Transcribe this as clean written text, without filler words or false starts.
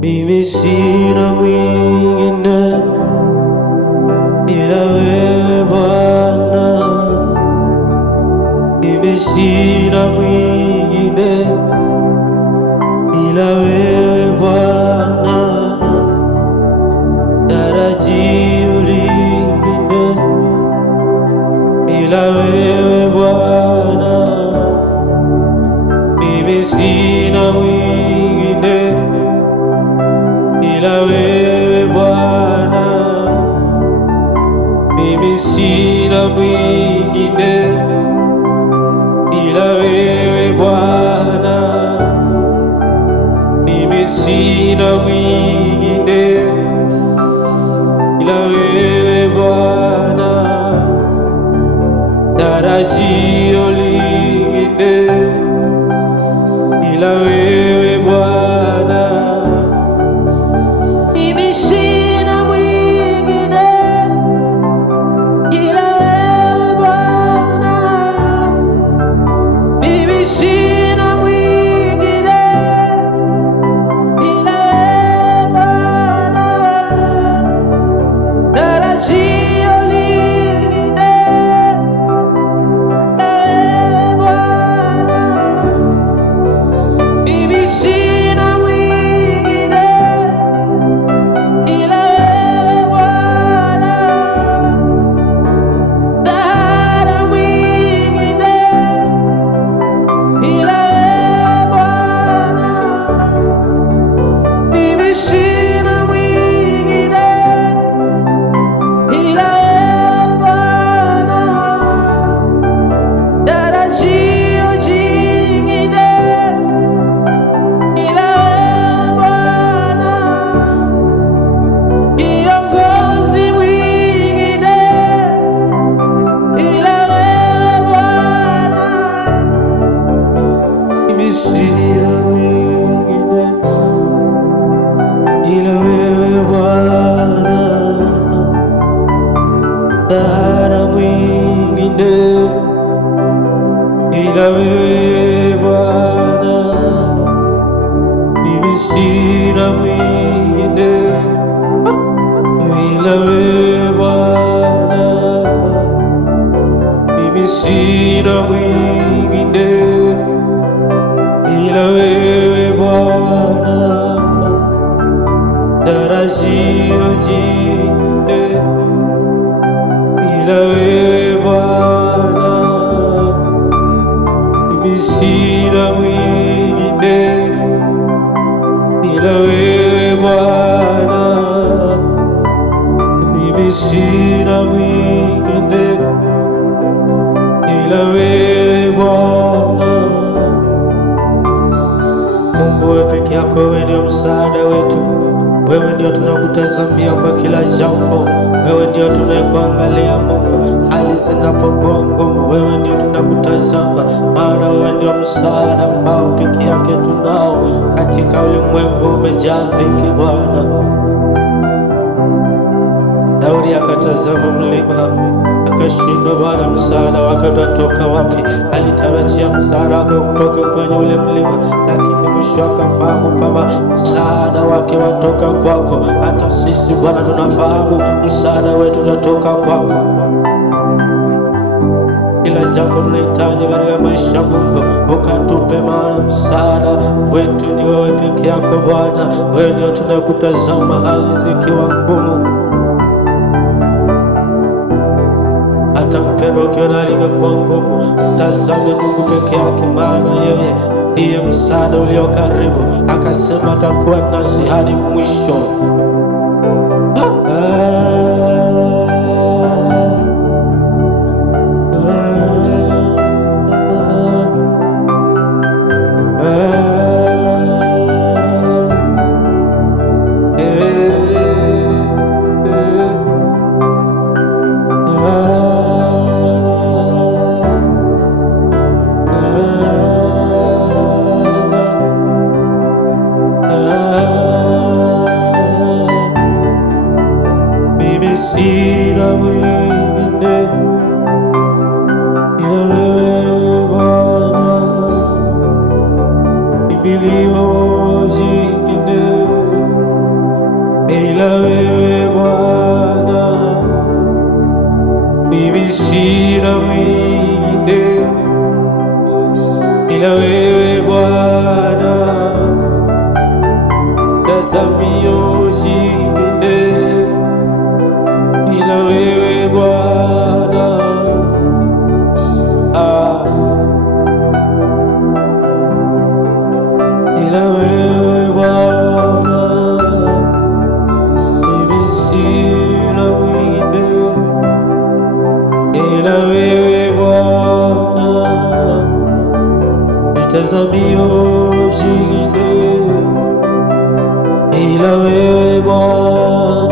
Mimi sina mwingine ila wewe Bwana, mimi sina mwingine ila wewe Bwana, tarajio lingine ila wewe Bwana, mimi sina mwingine ila wewe Bwana, mimi sina mwingine ila wewe Bwana, mimi sina mwingine ila wewe Bwana, tarajio lingine ila wewe Bwana. Ila wewe Bwana, mimi sina mwingine ila wewe Bwana, mimi sina mwingine ila wewe Bwana, tarajio jingine ila wewe Bwana, mimi sina mwingine ila wewe Bwana, mimi sina mwingine ila wewe Bwana. Mungu, wewe peke yako, wewe ndio msaada wetu, wewe ndio tunakutazamia kwa kila jambo, wewe ndio tunayekuangalia Mungu, hali zinapokuwa ngumu, wewe ndio tunakutazama, maana wewe ndio msaada ambao peke yake tunao katika ulimwengu umejaa dhiki Bwana. Daudi akatazama mlima akashindwa, Bwana msaada wake utatoka wapi? Alitarajia msaada wake kutoka kwenye ule mlima, lakini mwisho akafahamu kwamba msaada wake watoka kwako. Hata sisi Bwana tunafahamu msaada wetu utatoka kwako. Kila jambo tunahitaji katika maisha Mungu ukatupe, maana msaada wetu ni wewe peke yako Bwana. Wewe ndio tunakutazama hali zikiwa ngumu. Hata mpendo ukiona limekuwa ngumu, tazame Mungu peke yake, maana yeye ndiye msaada ulio karibu. Akasema atakuwa nasi hadi mwisho. kimbilio jingine ila wewe Bwana, mimi sina mwingine ila wewe Bwana, tazamio jingine ila wewe Bwana, ila wewe Bwana, mimi sina mwingine ila wewe Bwana, tazamio jingine ila wewe Bwana,